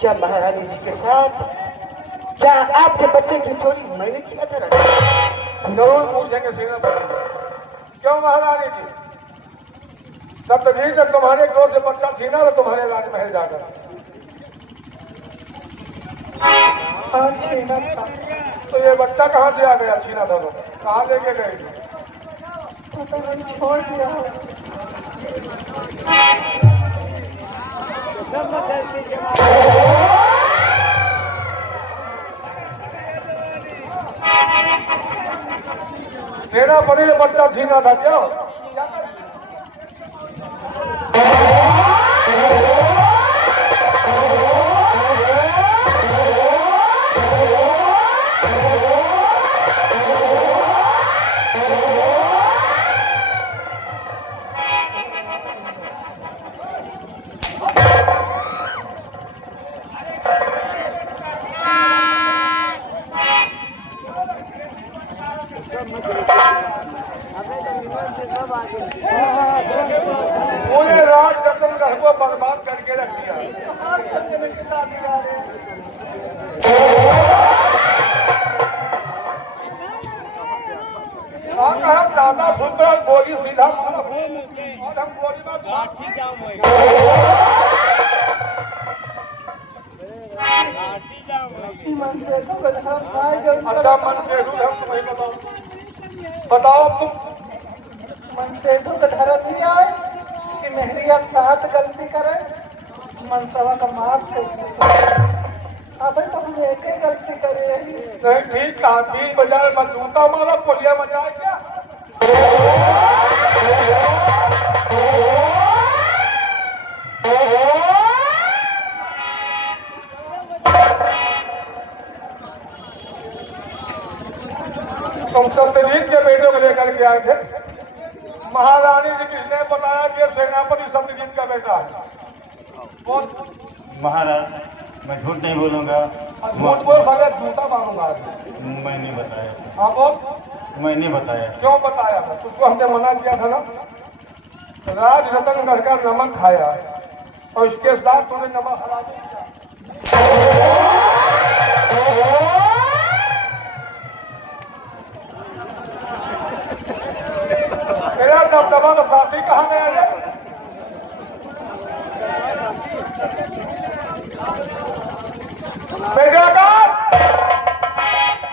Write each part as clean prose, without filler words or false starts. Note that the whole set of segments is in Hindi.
क्या महारानी जी के साथ क्या आपके बच्चे की चोरी मैंने किया था? जरूर पूछेंगे सेनापति। क्यों महारानी जी? सत्यजीत जब तुम्हारे क्रोध से बच्चा छीना तो तुम्हारे राजमहल जाकर छीना था। तो ये बच्चा कहाँ से आ गया? छीना था तो कहाँ लेके गए? तो मैंने छोड़ दिया। सेनापति ने बच्चा छीना था क्या? पूरे राज रतन घर को बर्बाद करके रख दिया। दादा सुंदर गोली सीधा मारा और हम गोली में अच्छा मन से हम तुम्हें बताओ बताओ तुम मन से दुख धरत ही आए कि मेहरिया साथ गलती करे मनसवा का माफ कर अबे तो हम एक ही गलती करे रही। नहीं ठीक कहा। 3 बजाय मैं जूता मारा पुलिया बजाए क्या? तुम सत्यजीत के बेटों को लेकर के आए थे। महारानी जी किसने बताया कि सेनापति सत्यजीत का बेटा है? कौन? महाराज मैं झूठ नहीं बोलूंगा। झूठ बोल साले जूता मारूंगा। मैं नहीं बताया। हाँ बोल। मैं नहीं बताया। क्यों बताया था? तुझको हमने मना किया था ना। राज रतन घर का नमक खाया और इसके साथ तूने नमक हरा दिया। तेरा दबदबा का साथी कहाँ गया है?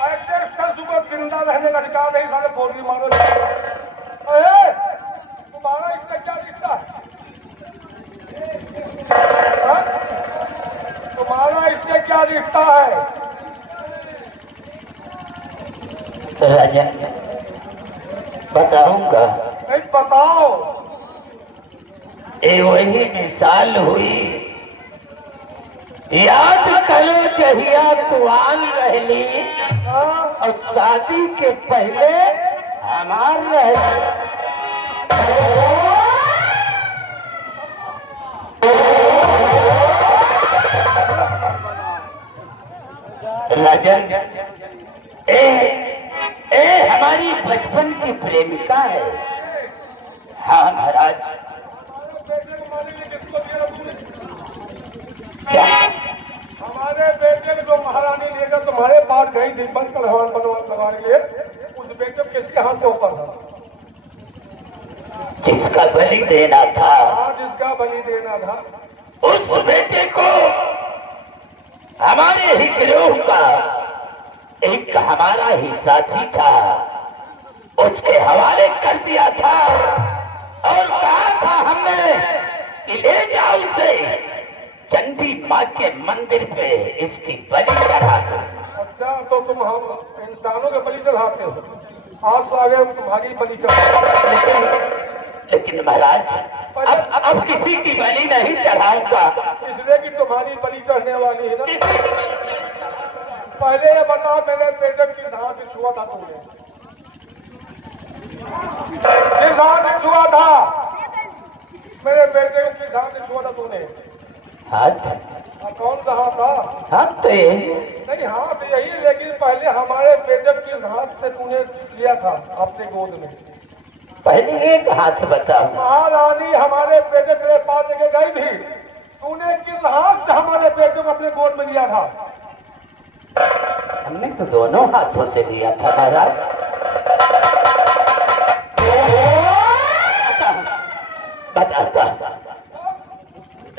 ऐसे स्थल सुबह जिंदा रहने का अधिकार नहीं। सारे गोली मारो। तुम्हारा इससे क्या रिश्ता है? तुम्हारा इससे क्या रिश्ता है? राजा बताऊंगा। नहीं बताओ। ये वही मिसाल हुई। याद करो जहिया तुआन रहली और शादी के पहले हमार रहली। राजन ए हमारी बचपन की प्रेमिका है। हाँ महाराज। क्या? हमारे बेटे को जो महारानी लेकर तुम्हारे पास गई थी बन पहलवान बनवा के उस बेटे किसके हाथ से ऊपर था? जिसका बलि देना था। हाँ जिसका बलि देना था। उस बेटे को हमारे ही गिरोह का एक हमारा ही साथी था, उसके हवाले कर दिया था और कहा था हमने कि ले जाओ इसे चंडी माँ के मंदिर पे इसकी बलि चढ़ा दो। अच्छा तो तुम हम इंसानों के बलि चढ़ाते हो। आज तो आगे हम तुम्हारी बलि चढ़ाते। लेकिन महाराज अब किसी की बलि नहीं चढ़ाऊंगा। इसलिए कि तुम्हारी बलि चढ़ने वाली है ना। पहले ये बताओ मेरे बेटे किस हाथ से छुआ था तुमने? किस हाथ से छुआ था? मेरे बेटे को किस हाथ से छुआ था तुमने? हाथ? कौन सा हाथ था? हाथ तो नहीं हाथ यही, लेकिन पहले हमारे बेटे किस हाथ से तूने लिया था अपने गोद में? पहले एक हाथ बताओ। महारानी हमारे बेटे तेरे पास लेके गई थी तूने किस हाथ से हमारे बेटे को अपने गोद में लिया था? हमने तो दोनों हाथों से लिया था महाराज। बताता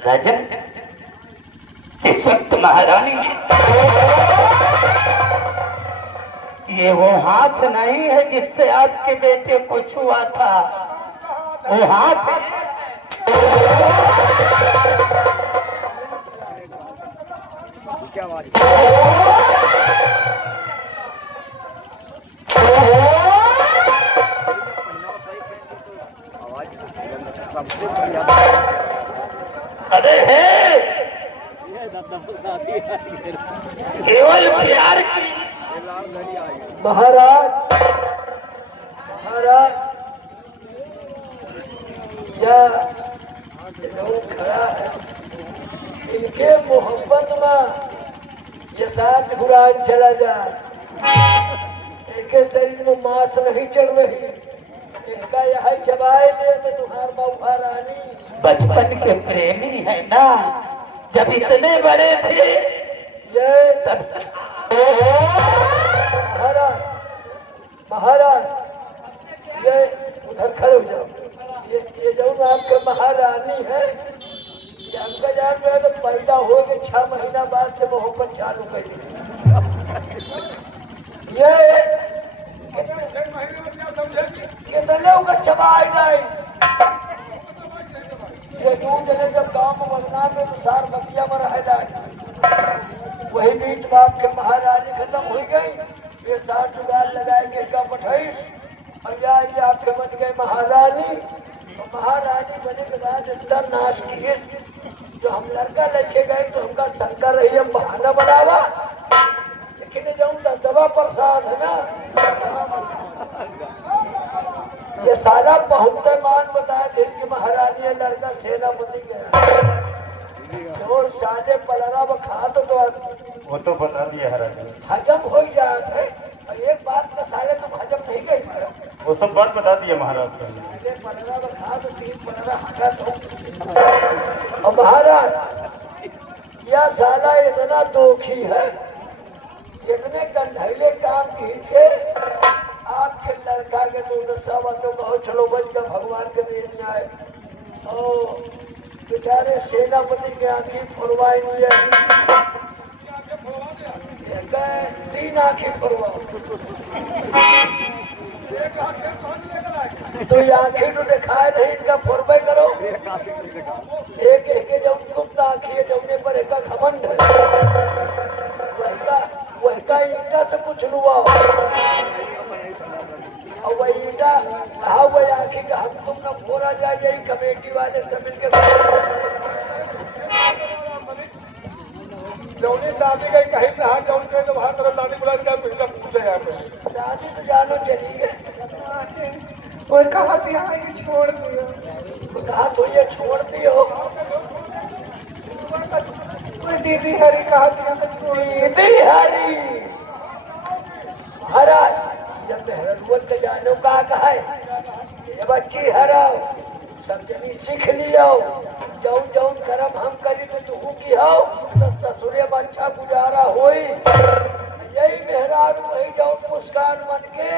राजन, जिस वक्त महारानी, ये वो हाथ नहीं है जिससे आपके बेटे को छुआ था, वो हाथ अरे है केवल प्यार की। महाराज, महाराज, यह लोग खड़ा है, इनके मोहब्बत में ये साथ बुरान चला जाए। इनके शरीर में मांस नहीं चढ़ रही, इनका यह चबाए ले तो तुम्हार मऊहा रानी। बचपन के प्रेमी है ना, जब इतने बड़े थे ये तब महाराज, महाराज, ये उधर खड़े हो जाओ। ये जो आपके महारानी है, ये हमका जान में तो पैदा हो के 6 महीना बाद से मोहब्बत चालू करी। ये कितने का चबाई नहीं, ये दूध ने जब गांव में बदना में तो सार बतिया में रह जाए, वही बीच बाप के महारानी खत्म हो गई। ये 60 जुगाड़ लगाएंगे का 28 और ये आपके बन गए महारानी। और महारानी बने के बाद इतना नाश किए, जो हम लड़का लेके गए तो हमका शंकर रही, हम बहाना बनावा, लेकिन जाऊंगा दवा प्रसाद है ना। ये सारा बहुत मान बताया देश महारानी है, लड़का सेनापति गया और सादे पलरा में खा तो वो तो बता दिया है राजा। हजम हो जाता है। और एक बात का साले तुम हजम नहीं गई, वो सब बात बता दिया महाराज को। पलरा में खा तो 3 पलरा हटा तो। और महाराज, यह साला इतना दोखी है, इतने कंधैले काम की थे, आपके लड़का के तो सब तो बहुत चलो बच गया, भगवान के देश में आए। और बेचारे सेनापति के आंखें फुरवाई हुई है, 3 आंखें फुरवाओ तो ये आंखें तो दिखाए नहीं, इनका फुरवाई करो। एक एक जो गुप्त आंखें जमने पर एक घमंड है, वही ईटा से कुछ लुआ और वही ईटा कहा वही आखिर का हम तुम न फोड़ा जाए, यही कमेटी वाले सब मिलकर जौनी दादी गई कहीं नहा जौन कहीं तो वहां तरफ दादी बुला दिया तो पूछे यहाँ पे दादी तो जानो चली गए, कोई कहा छोड़ दियो, कहा तो ये छोड़ दियो, कोई दीदी हरी कहा दीदी हरी। महाराज, जब मेहरत के जानो का कहा ये बच्ची हराओ, सब जनी सीख लियो, जौन जौन कर्म हम करी तो तू की हो तो ससुरे में अच्छा गुजारा होई। यही मेहराज वही जौन मुस्कान मन के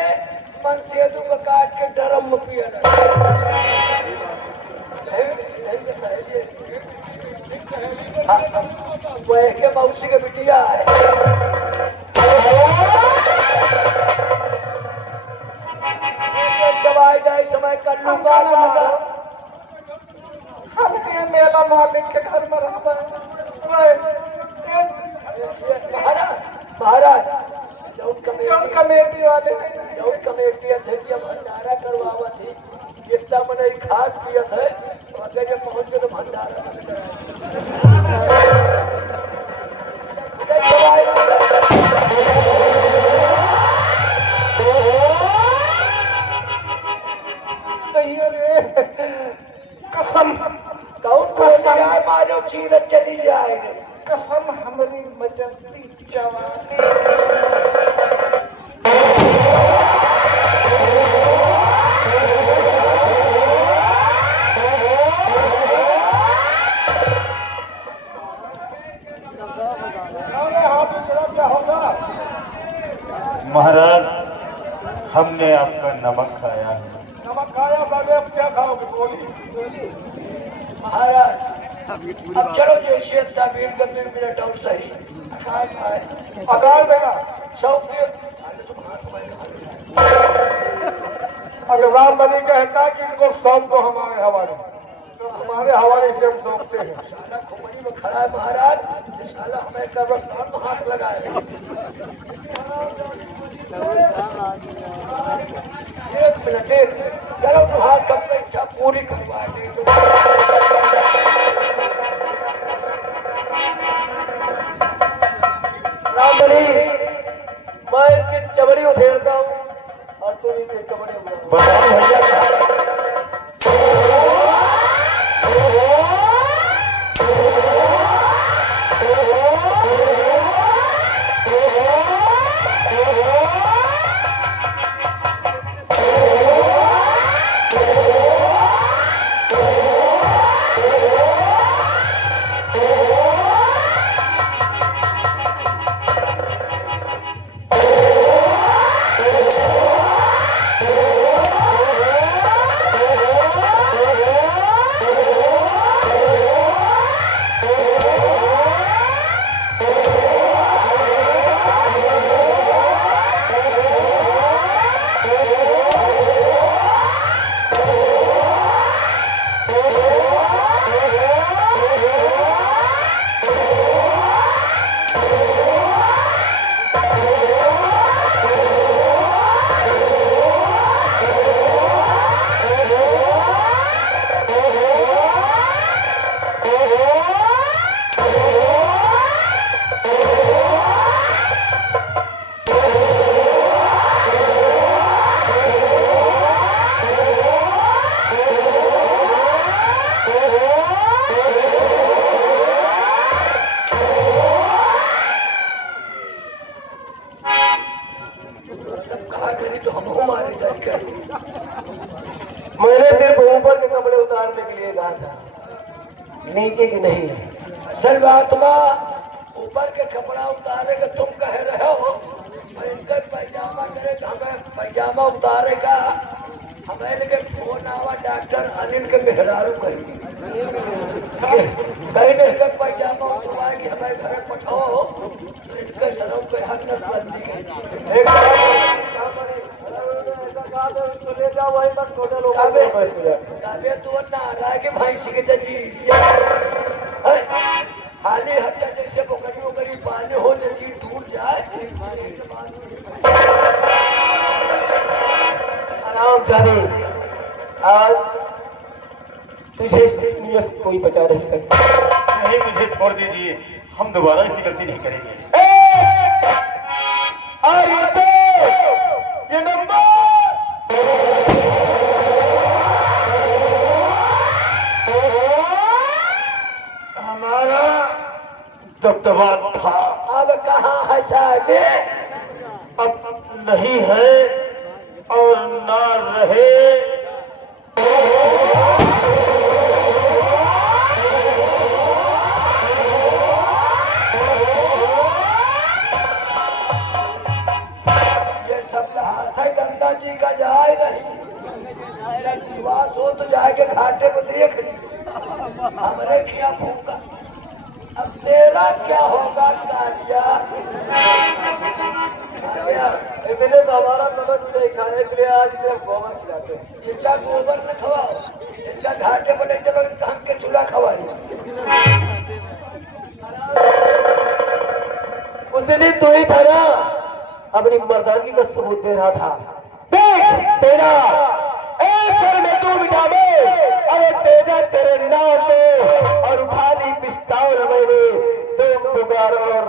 मन से को काट के डरम में पिया वह के मौसी के बिटिया है। चबाई जाए समय कल्लू का हम मेला मालिक के घर में रहता है। महाराज, जौन कमेटी वाले जौन कमेटी अध्यक्ष भंडारा करवावा थी, जितना मैंने खाद पिया था तो अगर जब पहुंच गए तो भंडारा कसम कसम मानो चीरत चली जाएगी, कसम हमारी मजबूती जवानी। महाराज हमने आपका नमक खाया है। नमक खाया पहले अब क्या खाओगे बोली। महाराज अब चलो जैसे ताबीर का 2 मिनट और सही अकाल देगा शौक अगर राम बली कहता कि इनको सौंप दो हमारे हवाले तो तुम्हारे हवाले से हम सौंपते हैं। साला खोपड़ी में खड़ा है महाराज, ये साला हमें कब्रिस्तान में हाथ लगाए। 1 मिनट चलो तुम्हारा कब तक इच्छा पूरी करवा दी। राम बली मैं इसकी चमड़ी उधेड़ता हूँ और तुम इसकी चमड़ी बताओ भैया मैंने सिर्फ ऊपर के कपड़े उतारने के लिए कहा था, नीचे की नहीं। सर्वात्मा ऊपर के कपड़ा उतारेगा, तुम कह रहे हो भयंकर पैजामा करे तो हमें पैजामा उतारेगा। हमें लगे फोन आवा डॉक्टर अनिल के मेहरारू कहीं नहीं पैजामा उतरवाएगी, हमें घर पठाओ इनके सरों पे हाथ नसबंदी ले जाओ वहीं तक टोटल तू नारा के भाई सीखे जी हाली हत्या जैसे बकरी वकरी पानी हो जैसी टूट जाए। आराम जाने आज तुझे कोई बचा नहीं सकता। नहीं, मुझे छोड़ दीजिए, हम दोबारा ऐसी गलती नहीं करेंगे। ये नंबर हमारा दबदबा था, अब कहाँ है साहब? अब नहीं है और ना रहे। ये सब है गंगा जी का जाए नहीं, विश्वास हो तो जाके घाटे में देख ली हमरे खिया फूका। अब तेरा क्या होगा कालिया? मिले तो हमारा नमक नहीं खाने के लिए आज सिर्फ गोबर खिलाते हैं। इनका गोबर न खवाओ, इनका घाटे पर नहीं चलो, इनका हम के चूल्हा खवाई। उस दिन तू ही था ना अपनी मर्दानगी का सबूत दे रहा था। देख तेरा एक बार में तू मिटा दे, अरे तेजा तेरे नाम पे और उठा ली पिस्तौल मैंने, तुम पुकारो और